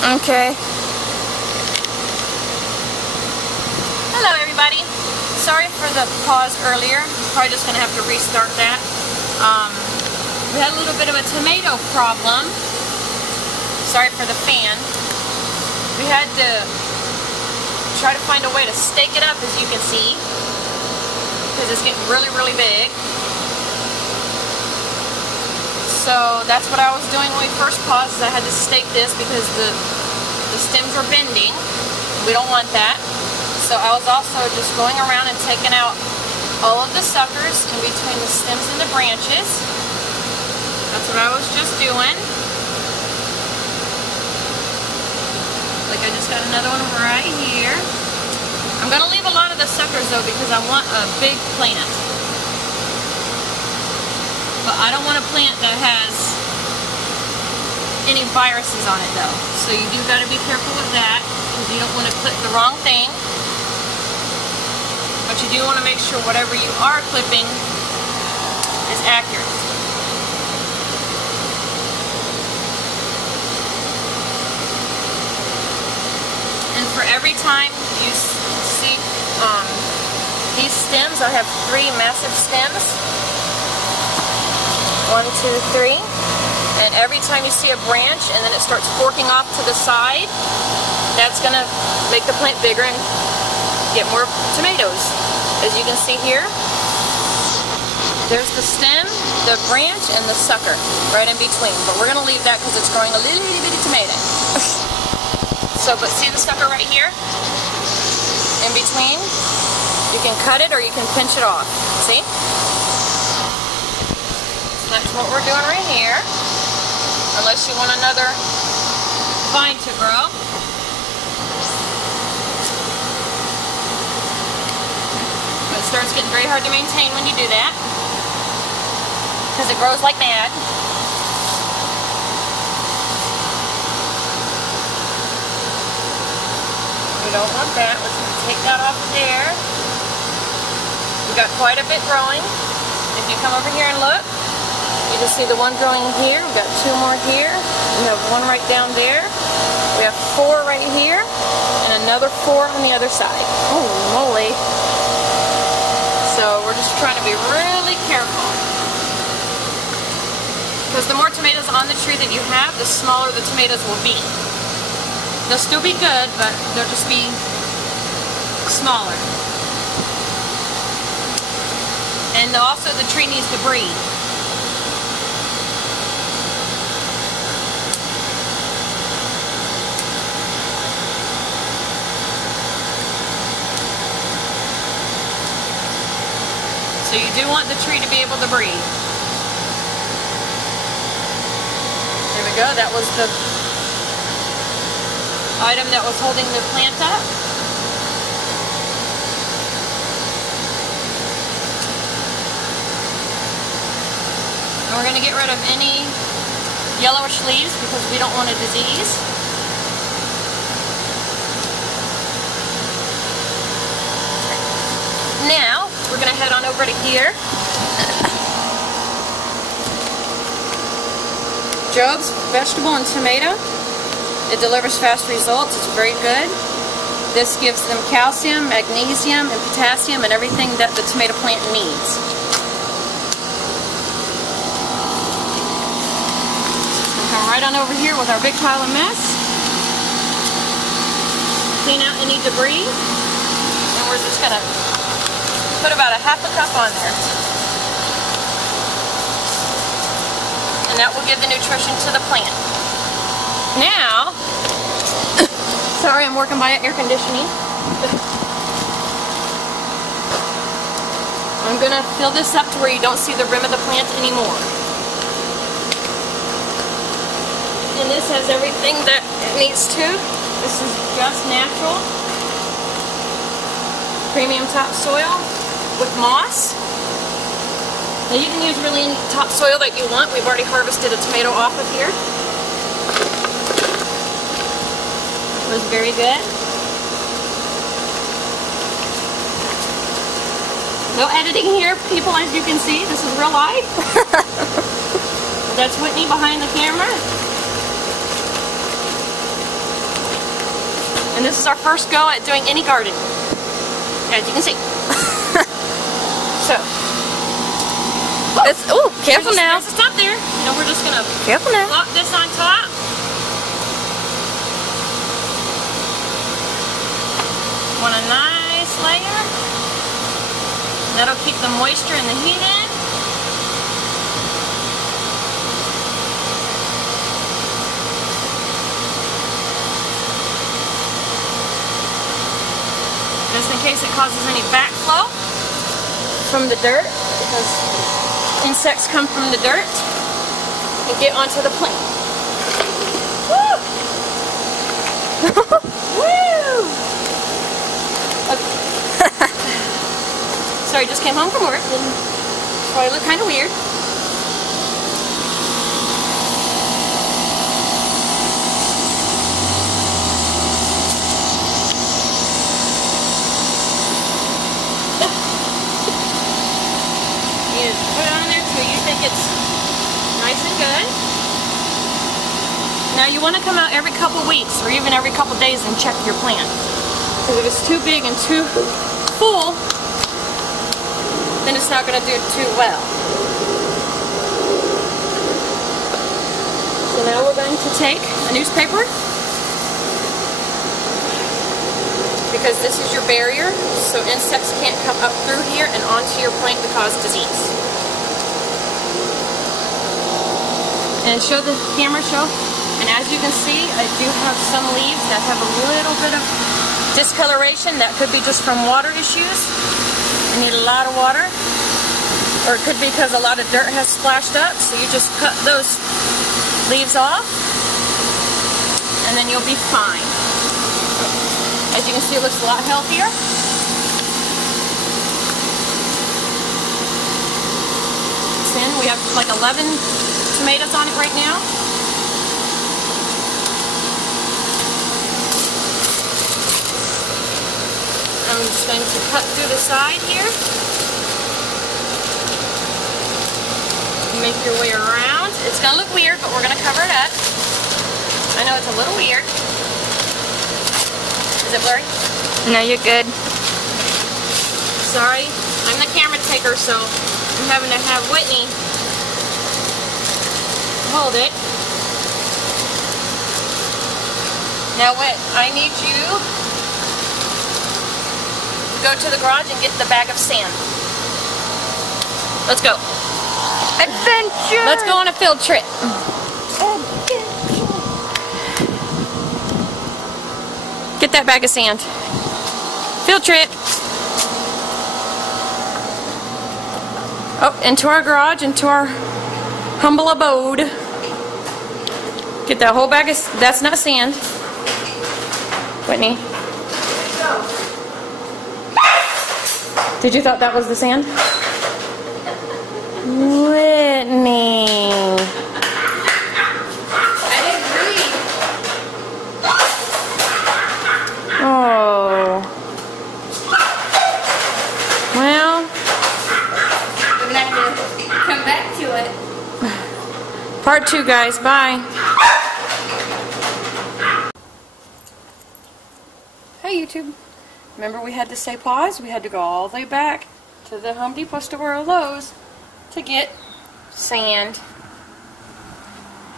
Okay. Hello everybody. Sorry for the pause earlier. Probably just going to have to restart that. We had a little bit of a tomato problem. Sorry for the fan. We had to try to find a way to stake it up, as you can see, because it's getting really, really big. So that's what I was doing when we first paused, is I had to stake this because the stems were bending. We don't want that. So I was also just going around and taking out all of the suckers in between the stems and the branches. That's what I was just doing. Like I just got another one right here. I'm going to leave a lot of the suckers though because I want a big plant. But I don't want a plant that has any viruses on it though. So you do got to be careful with that because you don't want to clip the wrong thing. But you do want to make sure whatever you are clipping is accurate. And for every time you see these stems, I have 3 massive stems. 1, 2, 3. And every time you see a branch and then it starts forking off to the side, that's going to make the plant bigger and get more tomatoes. As you can see here, there's the stem, the branch, and the sucker right in between. But we're going to leave that because it's growing a little bitty tomato. So, but see the sucker right here? In between? You can cut it or you can pinch it off. See? That's what we're doing right here. Unless you want another vine to grow. But it starts getting very hard to maintain when you do that. Because it grows like mad. We don't want that. Let's take that off of there. We got quite a bit growing. If you come over here and look, you can see the one growing here. We've got 2 more here. We have 1 right down there. We have 4 right here. And another 4 on the other side. Oh, moly. So we're just trying to be really careful. Because the more tomatoes on the tree that you have, the smaller the tomatoes will be. They'll still be good, but they'll just be smaller. And also the tree needs to breathe. So you do want the tree to be able to breathe. There we go. That was the item that was holding the plant up. And we're going to get rid of any yellowish leaves because we don't want a disease. Now, we're going to head on over to here. Job's vegetable and tomato. It delivers fast results. It's very good. This gives them calcium, magnesium, and potassium, and everything that the tomato plant needs. Come right on over here with our big pile of mess. Clean out any debris. And we're just going to put about a 1/2 cup on there. And that will give the nutrition to the plant. Now, sorry, I'm working by air conditioning. I'm going to fill this up to where you don't see the rim of the plant anymore. And this has everything that it needs to. This is just natural. Premium topsoil with moss. Now you can use really any topsoil that you want. We've already harvested a tomato off of here. It was very good. No editing here, people, as you can see. This is real life. That's Whitney behind the camera. And this is our first go at doing any garden, as you can see. So, oh, careful now. There's a stop there. And we're just gonna careful now. Plop this on top. Want a nice layer. That'll keep the moisture and the heat in. Just in case it causes any backflow from the dirt, because insects come from the dirt and get onto the plant. Woo! Woo! Okay. Sorry, just came home from work and probably look kind of weird. Put it on there till you think it's nice and good. Now you want to come out every couple weeks or even every couple days and check your plant. Because if it's too big and too full, then it's not going to do too well. So now we're going to take a newspaper, because this is your barrier, so insects can't come up through here and onto your plant to cause disease. And show the camera, show. And as you can see, I do have some leaves that have a little bit of discoloration. That could be just from water issues. I need a lot of water. Or it could be because a lot of dirt has splashed up. So you just cut those leaves off, and then you'll be fine. As you can see, it looks a lot healthier. Then we have like 11 tomatoes on it right now. I'm just going to cut through the side here. Make your way around. It's going to look weird, but we're going to cover it up. I know it's a little weird. Is it blurry? No, you're good. Sorry, I'm the camera taker, so I'm having to have Whitney hold it. Now Whit, I need you to go to the garage and get the bag of sand. Let's go. Adventure! Let's go on a field trip. Get that bag of sand. Field trip. Oh, into our garage, into our humble abode. Get that whole bag of, that's not sand. Whitney. Did you thought that was the sand? Whitney. Oh. Well. We're gonna have to come back to it. Part 2, guys. Bye. Hey, YouTube. Remember we had to say pause? We had to go all the way back to the Home Depot store or Lowe's to get sand.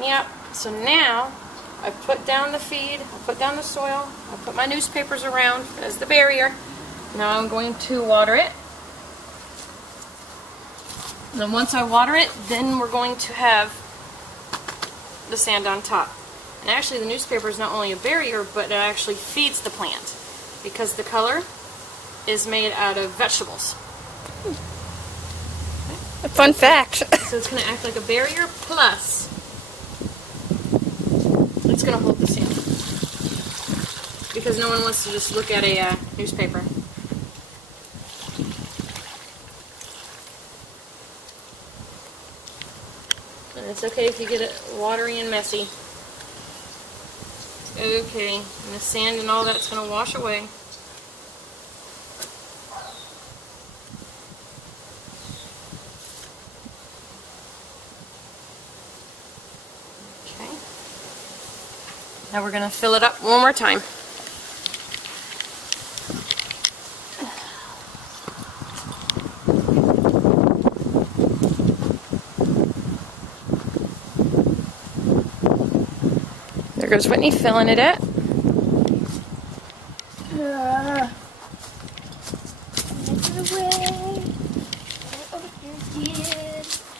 Yep. So now I've put down the feed, I put down the soil, I put my newspapers around as the barrier. Now I'm going to water it. And then once I water it, then we're going to have the sand on top. And actually the newspaper is not only a barrier, but it actually feeds the plant, because the color is made out of vegetables. A fun fact. So it's going to act like a barrier, plus it's going to hold the sand, because no one wants to just look at a newspaper. And it's okay if you get it watery and messy. It's okay. And the sand and all that's going to wash away. Okay. Now we're going to fill it up one more time. goes Whitney filling it up.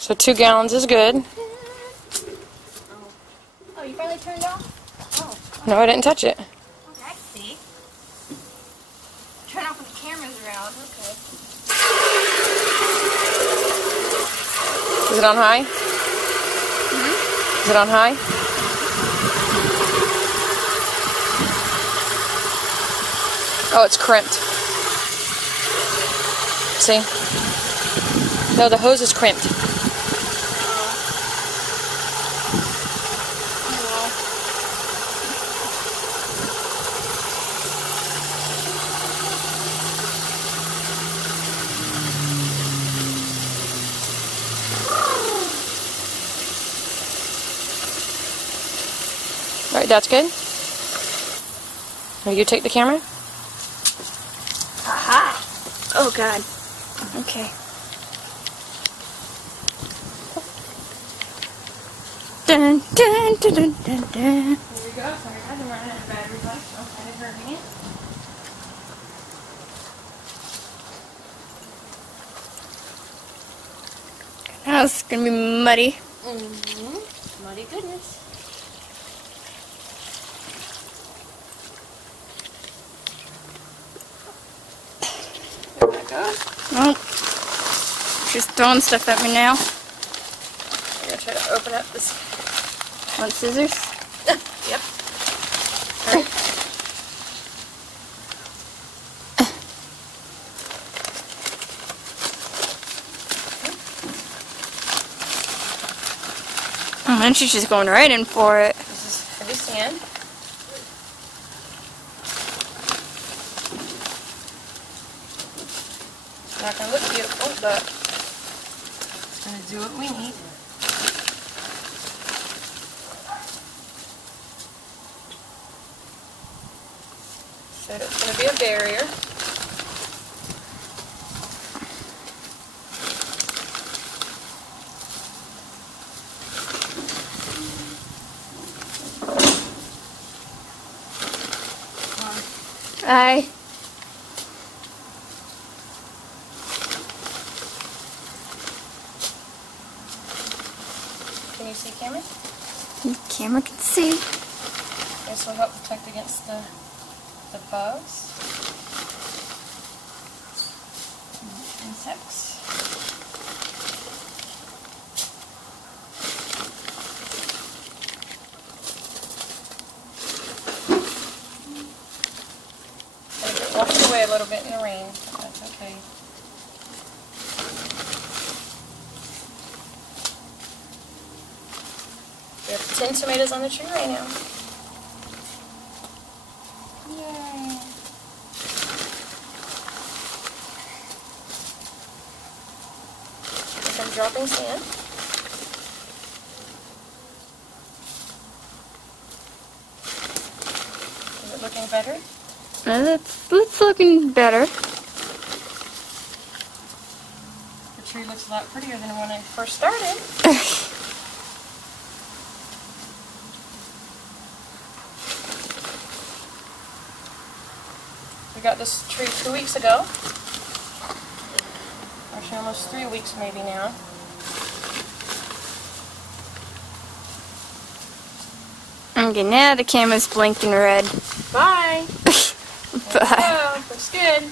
So 2 gallons is good. Oh, you finally turned off? Oh. No, I didn't touch it. Okay, I see. Turn off when the camera's around. Okay. Is it on high? Is it on high? Oh, it's crimped. See? No, the hose is crimped. Alright, that's good. Will you take the camera? Aha! Oh God. Okay. Dun dun dun dun dun dun. Here we go. Sorry, I didn't run out of battery life. Okay, it hurt me. Now it's gonna be muddy. Muddy goodness. There we go. Oh, she's throwing stuff at me now. I'm gonna try to open up this. Want scissors? Yep. Right. Oh, and she's just going right in for it. This is heavy sand. It's not gonna look beautiful, but it's gonna do what we need. So it's going to be a barrier. Aye. Can you see, Cameron? The camera can see. This will help protect against the bugs, insects. It'll get washed away a little bit in the rain. That's okay. We have 10 tomatoes on the tree right now. Yay. I'm dropping sand. Is it looking better? It's looking better. The tree looks a lot prettier than when I first started. We got this tree 2 weeks ago. Actually, almost 3 weeks maybe now. Okay, now the camera's blinking red. Bye! Bye. There we go. Looks good.